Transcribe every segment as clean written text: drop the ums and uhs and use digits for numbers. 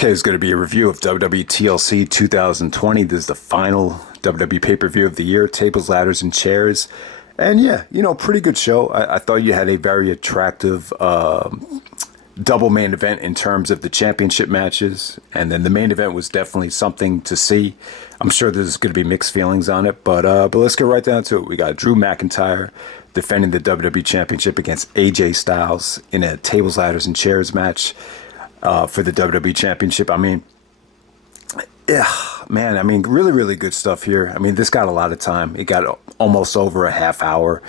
Okay, it's going to be a review of WWE TLC 2020. This is the final WWE pay-per-view of the year. Tables, ladders, and chairs. And yeah, pretty good show. I thought you had a very attractive double main event in terms of the championship matches. And then the main event was definitely something to see. I'm sure there's going to be mixed feelings on it. But let's get right down to it. We got Drew McIntyre defending the WWE Championship against AJ Styles in a tables, ladders, and chairs match. For the WWE Championship. I mean, yeah, man, really, really good stuff here. This got a lot of time. It got almost over a half hour.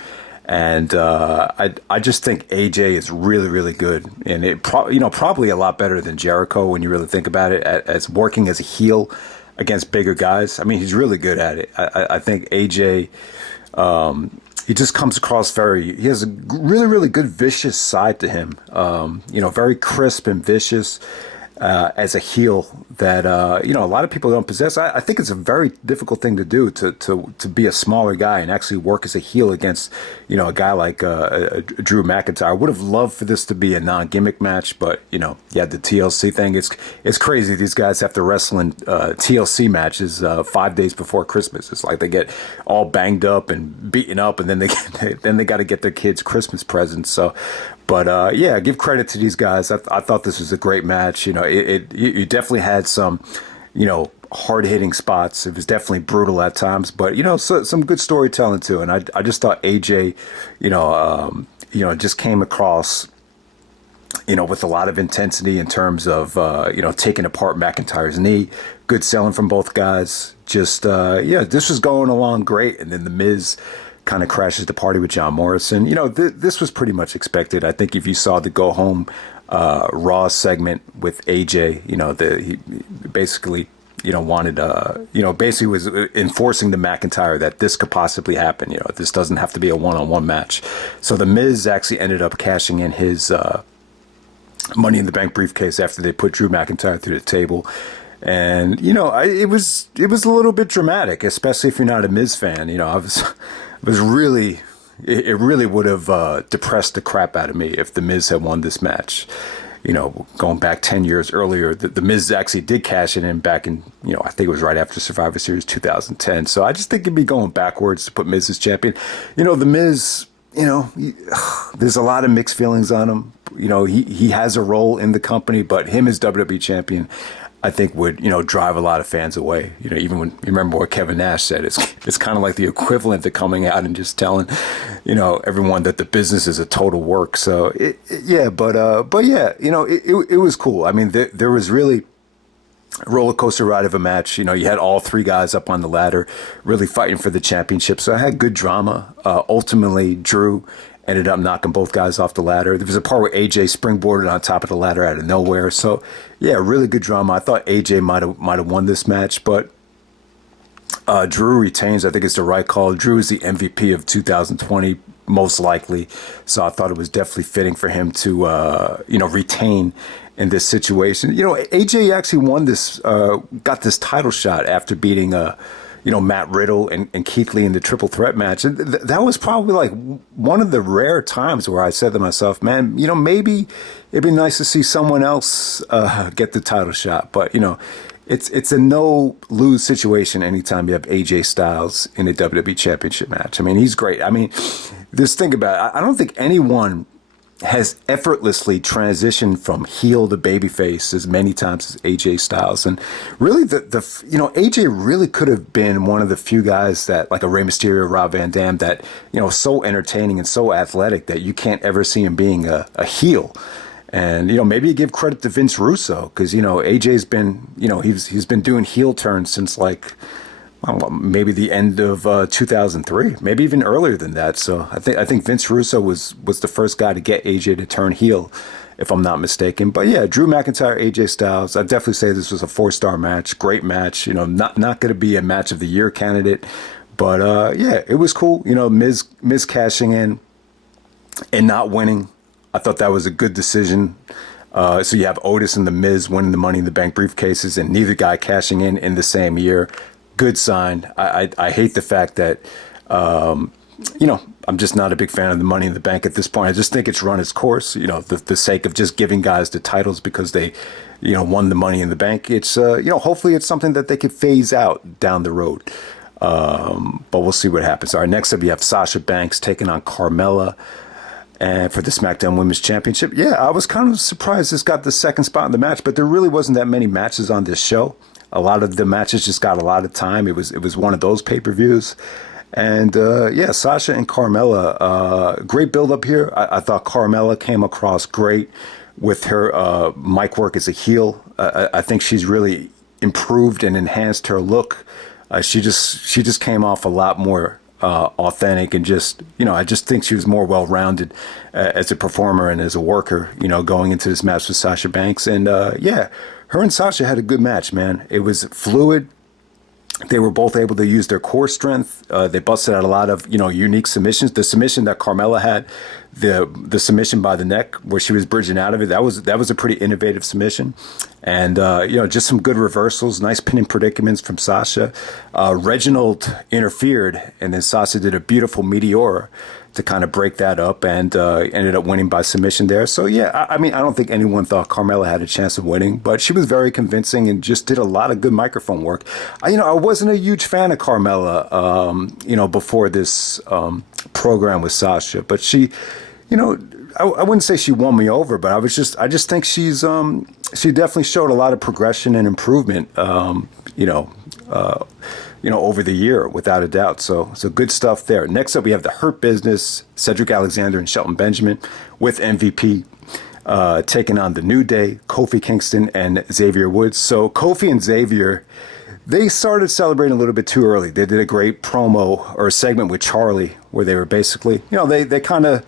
And I just think AJ is really, really good. And it probably a lot better than Jericho when you really think about it, as working as a heel against bigger guys. He's really good at it. I think AJ, he just comes across he has a really, really good vicious side to him. Very crisp and vicious as a heel that, a lot of people don't possess. I think it's a very difficult thing to do, to be a smaller guy and actually work as a heel against, a guy like Drew McIntyre. I would have loved for this to be a non-gimmick match, but, you had the TLC thing. It's crazy. These guys have to wrestle in TLC matches 5 days before Christmas. It's like they get all banged up and beaten up, and then they got to get their kids Christmas presents. So, but yeah, give credit to these guys. I thought this was a great match. You definitely had some, hard-hitting spots. It was definitely brutal at times, but some good storytelling too. And I just thought AJ, just came across, with a lot of intensity in terms of taking apart McIntyre's knee. Good selling from both guys. Just this was going along great, and then the Miz kind of crashes the party with John Morrison. This was pretty much expected. I think if you saw the Go Home Raw segment with AJ, he basically, wanted, basically was enforcing to McIntyre that this could possibly happen. This doesn't have to be a one-on-one match. So the Miz actually ended up cashing in his Money in the Bank briefcase after they put Drew McIntyre through the table. And, it was a little bit dramatic, especially if you're not a Miz fan. It really would have depressed the crap out of me if the Miz had won this match. Going back 10 years earlier, the Miz actually did cash it in back in, I think it was right after Survivor Series 2010. So I just think it'd be going backwards to put Miz as champion. The Miz, there's a lot of mixed feelings on him. He has a role in the company, but him as WWE champion, I think would, drive a lot of fans away. Even when you remember what Kevin Nash said, it's kind of like the equivalent to coming out and just telling, everyone that the business is a total work. So but yeah, it was cool. There was really a roller coaster ride of a match. You had all three guys up on the ladder, really fighting for the championship. So I had good drama. Ultimately, Drew ended up knocking both guys off the ladder. There was a part where AJ springboarded on top of the ladder out of nowhere. So, yeah, really good drama. I thought AJ might have won this match, but Drew retains. I think it's the right call. Drew is the MVP of 2020, most likely. So I thought it was definitely fitting for him to, retain in this situation. AJ actually won this, got this title shot after beating Matt Riddle and Keith Lee in the triple threat match. And that was probably like one of the rare times where I said to myself, man, maybe it'd be nice to see someone else get the title shot. But, it's a no-lose situation anytime you have AJ Styles in a WWE Championship match. He's great. Just think about it. I don't think anyone has effortlessly transitioned from heel to babyface as many times as AJ Styles. And really, AJ really could have been one of the few guys that, like a Rey Mysterio, Rob Van Dam, that, so entertaining and so athletic that you can't ever see him being a heel. And, maybe you give credit to Vince Russo, because, AJ's been, he's been doing heel turns since maybe the end of 2003, maybe even earlier than that. So I think Vince Russo was the first guy to get AJ to turn heel, if I'm not mistaken. But yeah, Drew McIntyre, AJ Styles. I'd definitely say this was a 4-star match, great match. Not going to be a match of the year candidate, but yeah, it was cool. Miz cashing in and not winning. I thought that was a good decision. So you have Otis and the Miz winning the Money in the Bank briefcases, and neither guy cashing in the same year. Good sign. I hate the fact that, I'm just not a big fan of the Money in the Bank at this point. I just think it's run its course. The sake of just giving guys the titles because they, won the Money in the Bank. It's hopefully it's something that they could phase out down the road. But we'll see what happens. All right, next up you have Sasha Banks taking on Carmella. And for the SmackDown Women's Championship, yeah, I was kind of surprised this got the second spot in the match, but there really wasn't that many matches on this show. A lot of the matches just got a lot of time. It was one of those pay-per-views. And, Sasha and Carmella, great build-up here. I thought Carmella came across great with her mic work as a heel. I think she's really improved and enhanced her look. She just came off a lot more authentic and just, I just think she was more well-rounded as a performer and as a worker, going into this match with Sasha Banks. And, her and Sasha had a good match, man. It was fluid. They were both able to use their core strength. They busted out a lot of, unique submissions. The submission that Carmella had, the submission by the neck where she was bridging out of it, that was a pretty innovative submission. And, just some good reversals, nice pinning predicaments from Sasha. Reginald interfered, and then Sasha did a beautiful meteor to kind of break that up and ended up winning by submission there. So, yeah, I mean, I don't think anyone thought Carmella had a chance of winning, but she was very convincing and just did a lot of good microphone work. I wasn't a huge fan of Carmella, before this program with Sasha, but she, I wouldn't say she won me over, but I just think she definitely showed a lot of progression and improvement, over the year, without a doubt. So good stuff there. Next up, we have the Hurt Business, Cedric Alexander and Shelton Benjamin with MVP taking on the New Day, Kofi Kingston and Xavier Woods. So Kofi and Xavier, they started celebrating a little bit too early. They did a great promo or segment with Charlie where they were basically, they kind of,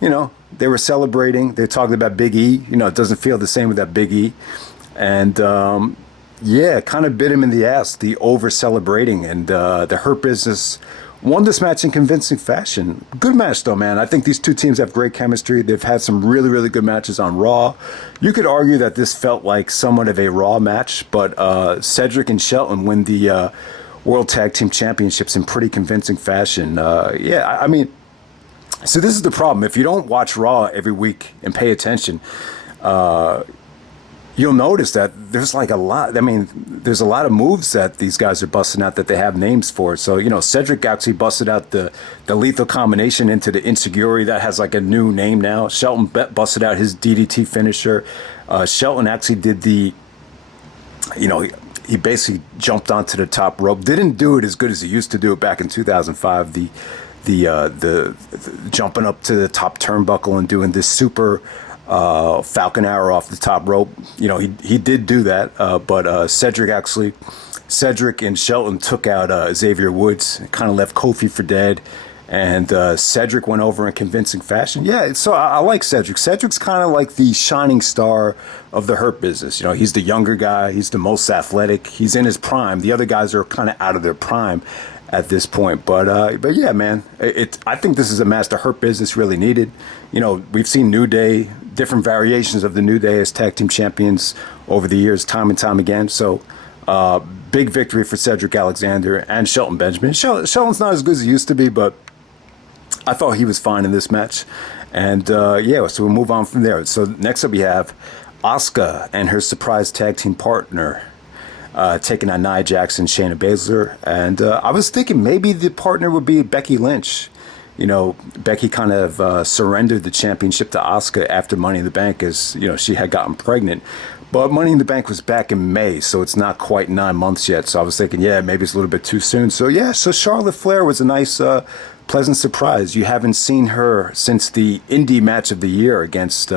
they were celebrating. They talked about Big E. It doesn't feel the same without Big E. And, kind of bit him in the ass, the over-celebrating. And the Hurt Business won this match in convincing fashion. Good match, though, man. I think these two teams have great chemistry. They've had some really, really good matches on Raw. You could argue that this felt like somewhat of a Raw match, but Cedric and Shelton win the World Tag Team Championships in pretty convincing fashion. I mean, so this is the problem. If you don't watch Raw every week and pay attention, you'll notice that there's like a lot. I mean, there's a lot of moves that these guys are busting out that they have names for. So, Cedric actually busted out the lethal combination into the Insecurity. That has like a new name now. Shelton busted out his DDT finisher. Shelton actually did the, he basically jumped onto the top rope. Didn't do it as good as he used to do it back in 2005. The jumping up to the top turnbuckle and doing this super Falcon Arrow off the top rope. He did do that, but Cedric and Shelton took out Xavier Woods, kind of left Kofi for dead, and Cedric went over in convincing fashion. Yeah, so I like Cedric. Cedric's kind of like the shining star of the Hurt Business. He's the younger guy. He's the most athletic. He's in his prime. The other guys are kind of out of their prime at this point. But yeah, man, I think this is a match the Hurt Business really needed. We've seen New Day, different variations of the New Day as tag team champions over the years, time and time again. So big victory for Cedric Alexander and Shelton Benjamin. Shelton's not as good as he used to be, but I thought he was fine in this match. And so we'll move on from there. So next up we have Asuka and her surprise tag team partner taking on Nia Jax and Shayna Baszler. And I was thinking maybe the partner would be Becky Lynch. Becky kind of surrendered the championship to Asuka after Money in the Bank as, she had gotten pregnant. But Money in the Bank was back in May, so it's not quite 9 months yet. So I was thinking, maybe it's a little bit too soon. So, so Charlotte Flair was a nice, pleasant surprise. You haven't seen her since the indie match of the year against...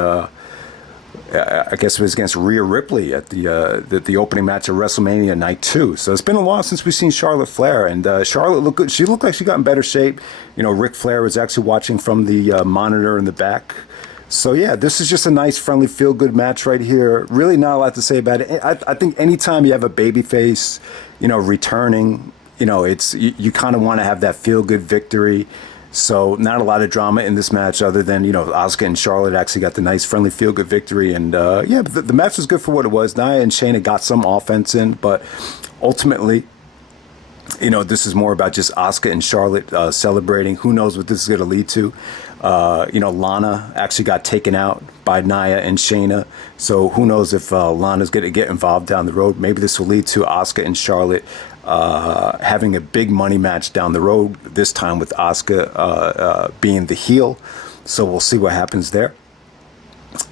I guess it was against Rhea Ripley at the opening match of WrestleMania Night 2. So it's been a while since we've seen Charlotte Flair, and Charlotte looked good. She looked like she got in better shape. Ric Flair was actually watching from the monitor in the back. So yeah, this is just a nice, friendly, feel-good match right here. Really not a lot to say about it. I think anytime you have a babyface, returning, it's you kind of want to have that feel-good victory. So not a lot of drama in this match other than, Asuka and Charlotte actually got the nice, friendly, feel-good victory. And, but the match was good for what it was. Nia and Shayna got some offense in, but ultimately, This is more about just Asuka and Charlotte celebrating. Who knows what this is going to lead to? Lana actually got taken out by Nia and Shayna. So who knows if Lana's going to get involved down the road. Maybe this will lead to Asuka and Charlotte having a big money match down the road, this time with Asuka being the heel. So we'll see what happens there.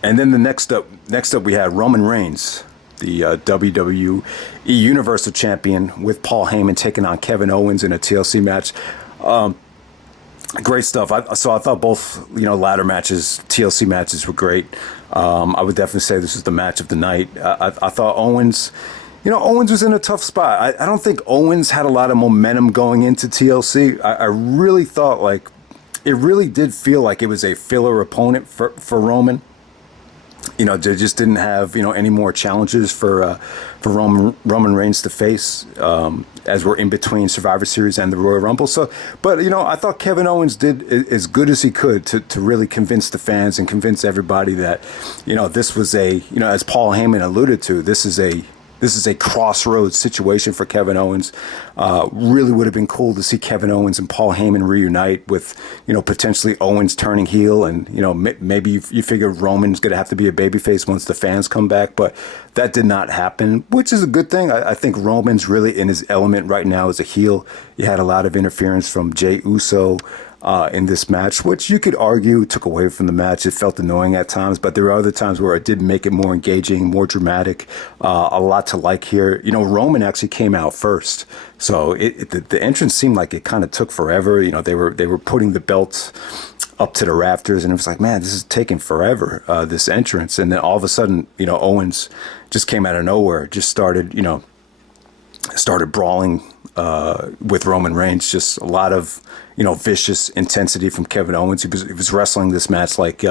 And then the next up we had Roman Reigns, the WWE Universal Champion, with Paul Heyman taking on Kevin Owens in a TLC match. Great stuff. I thought both ladder matches, TLC matches, were great. I would definitely say this was the match of the night. I thought Owens, Owens was in a tough spot. I don't think Owens had a lot of momentum going into TLC. I really thought it really did feel like it was a filler opponent for Roman. They just didn't have any more challenges for Roman Reigns to face as we're in between Survivor Series and the Royal Rumble. So, but I thought Kevin Owens did as good as he could to really convince the fans and convince everybody that this was as Paul Heyman alluded to, this is a crossroads situation for Kevin Owens. Really would have been cool to see Kevin Owens and Paul Heyman reunite with, potentially Owens turning heel. And, maybe you figure Roman's going to have to be a babyface once the fans come back. But that did not happen, which is a good thing. I think Roman's really in his element right now as a heel. You had a lot of interference from Jey Uso in this match, which you could argue took away from the match. It felt annoying at times, but there were other times where it did make it more engaging, more dramatic, a lot to like here. Roman actually came out first, so the entrance seemed like it kind of took forever. They were putting the belt up to the rafters, and it was like, man, this is taking forever, this entrance. And then all of a sudden, Owens just came out of nowhere, just started brawling with Roman Reigns. Just a lot of vicious intensity from Kevin Owens. He was wrestling this match like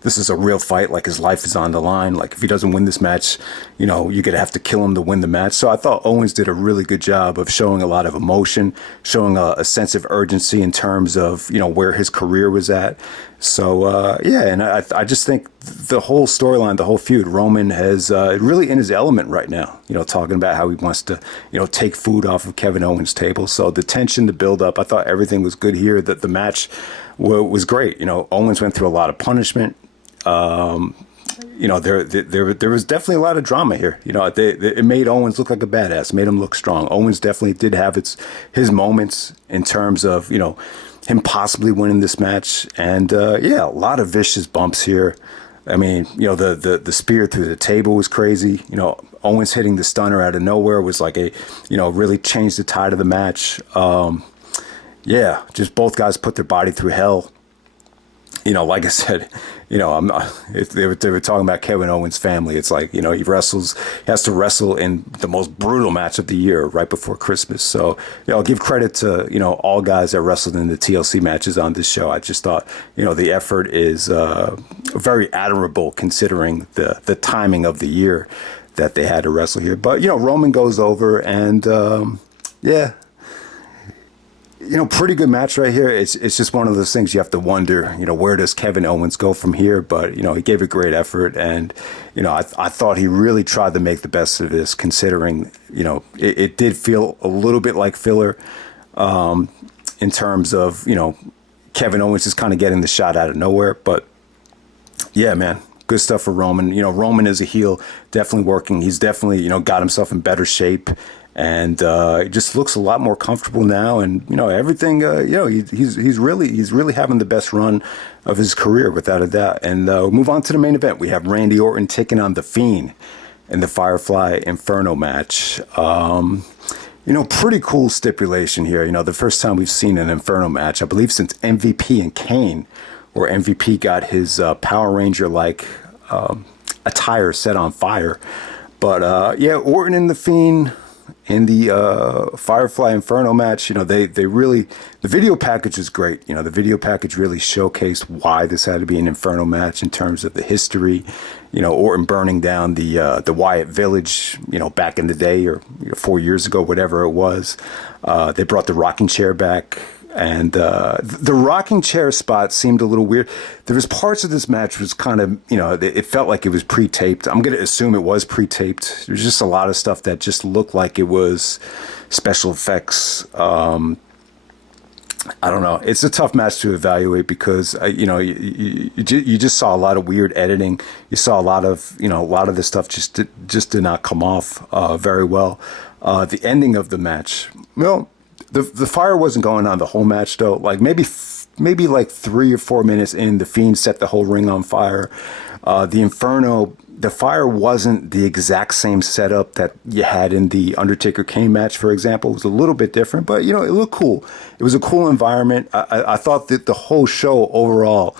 this is a real fight, like his life is on the line. Like if he doesn't win this match, you're gonna have to kill him to win the match. So I thought Owens did a really good job of showing a lot of emotion, showing a sense of urgency in terms of where his career was at. So and I just think the whole storyline, the whole feud, Roman has really in his element right now. Talking about how he wants to take food off of Kevin Owens' table. So the tension, the build up, I thought everything was good here. That the match was great. Owens went through a lot of punishment. There was definitely a lot of drama here. It made Owens look like a badass, made him look strong. Owens definitely did have his moments in terms of him possibly winning this match, and a lot of vicious bumps here. I mean, the spear through the table was crazy. Owens hitting the stunner out of nowhere was like really changed the tide of the match. Just both guys put their body through hell. Like I said, I'm not, they were talking about Kevin Owens' family. It's like, he has to wrestle in the most brutal match of the year right before Christmas. So, I'll give credit to, all guys that wrestled in the TLC matches on this show. I just thought, the effort is very admirable considering the timing of the year that they had to wrestle here. But, Roman goes over and, pretty good match right here. It's just one of those things you have to wonder, where does Kevin Owens go from here? But, he gave a great effort. And, I thought he really tried to make the best of this, considering, it did feel a little bit like filler in terms of, Kevin Owens just kind of getting the shot out of nowhere. But, yeah, man. Good stuff for Roman. Roman is a heel, definitely working. He's definitely, got himself in better shape. And he just looks a lot more comfortable now, and everything. He's really having the best run of his career without a doubt. And move on to the main event. We have Randy Orton taking on the Fiend in the Firefly Inferno match. Pretty cool stipulation here. The first time we've seen an Inferno match, I believe, since MVP and Kane, where MVP got his Power Ranger like attire set on fire. But Orton and the Fiend in the Firefly Inferno match, they really, the video package is great. The video package really showcased why this had to be an Inferno match in terms of the history. Orton burning down the Wyatt Village, back in the day, or 4 years ago, whatever it was. They brought the rocking chair back. And the rocking chair spot seemed a little weird. There was parts of this match was kind of, it felt like it was pre-taped. I'm going to assume it was pre-taped. There's just a lot of stuff that just looked like it was special effects. I don't know. It's a tough match to evaluate because, you just saw a lot of weird editing. You saw a lot of this stuff just did not come off very well. The ending of the match, well, the fire wasn't going on the whole match though. Like maybe like 3 or 4 minutes in, the Fiend set the whole ring on fire. The Inferno, the fire wasn't the exact same setup that you had in the Undertaker Kane match, for example. It was a little bit different, but it looked cool. It was a cool environment. I thought that the whole show overall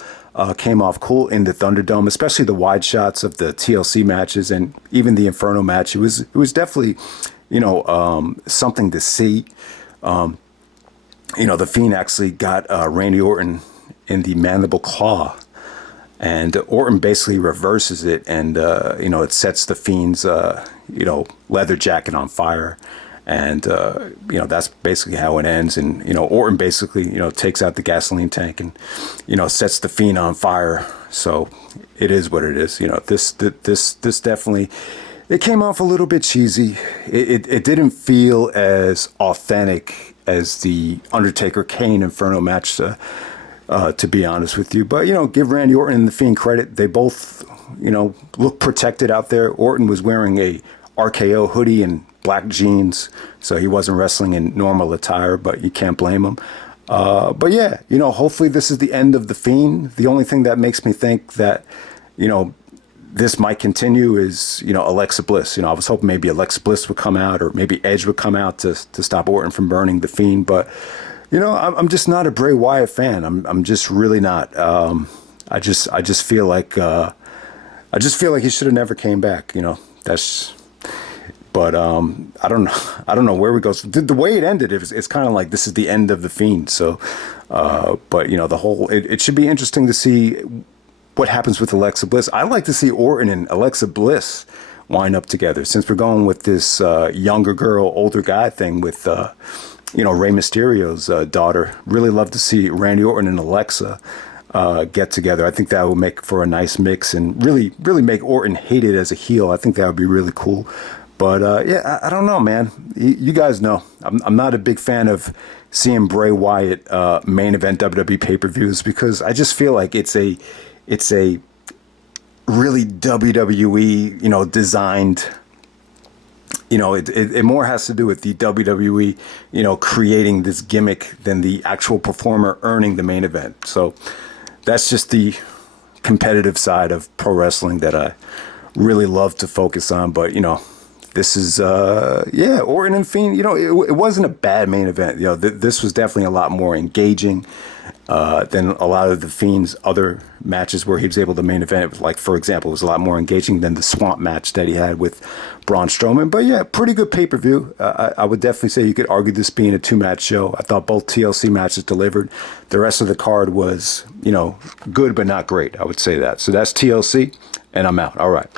came off cool in the Thunderdome, especially the wide shots of the TLC matches and even the Inferno match. It was definitely, something to see. The Fiend actually got Randy Orton in the mandible claw, and Orton basically reverses it, and it sets the Fiend's leather jacket on fire, and that's basically how it ends. And Orton basically takes out the gasoline tank and sets the Fiend on fire. So it is what it is. This definitely. It came off a little bit cheesy. It didn't feel as authentic as the Undertaker Kane Inferno match, to be honest with you. But give Randy Orton and the Fiend credit. They both look protected out there. Orton was wearing a RKO hoodie and black jeans, so he wasn't wrestling in normal attire. But you can't blame him. But yeah, hopefully this is the end of the Fiend. The only thing that makes me think that this might continue is, Alexa Bliss. I was hoping maybe Alexa Bliss would come out, or maybe Edge would come out to stop Orton from burning the Fiend. But, I'm just not a Bray Wyatt fan. I'm just really not. I just feel like he should have never came back. But I don't know where we go. So the way it ended, it's kind of like this is the end of the Fiend. So, but the whole it should be interesting to see what happens with Alexa Bliss. I'd like to see Orton and Alexa Bliss wind up together, since we're going with this younger girl, older guy thing with, Rey Mysterio's daughter. Really love to see Randy Orton and Alexa get together. I think that would make for a nice mix and really, really make Orton hated as a heel. I think that would be really cool. But I don't know, man. You guys know I'm not a big fan of seeing Bray Wyatt main event WWE pay-per-views, because I just feel like it's a really WWE, designed, it more has to do with the WWE, creating this gimmick than the actual performer earning the main event. So that's just the competitive side of pro wrestling that I really love to focus on. But, this is, Orton and Fiend, it wasn't a bad main event. This was definitely a lot more engaging than a lot of the Fiend's other matches where he was able to main event. Like, for example, it was a lot more engaging than the Swamp match that he had with Braun Strowman. But yeah, pretty good pay-per-view. I would definitely say you could argue this being a 2-match show. I thought both TLC matches delivered. The rest of the card was, good but not great. I would say that. So that's TLC, and I'm out. All right.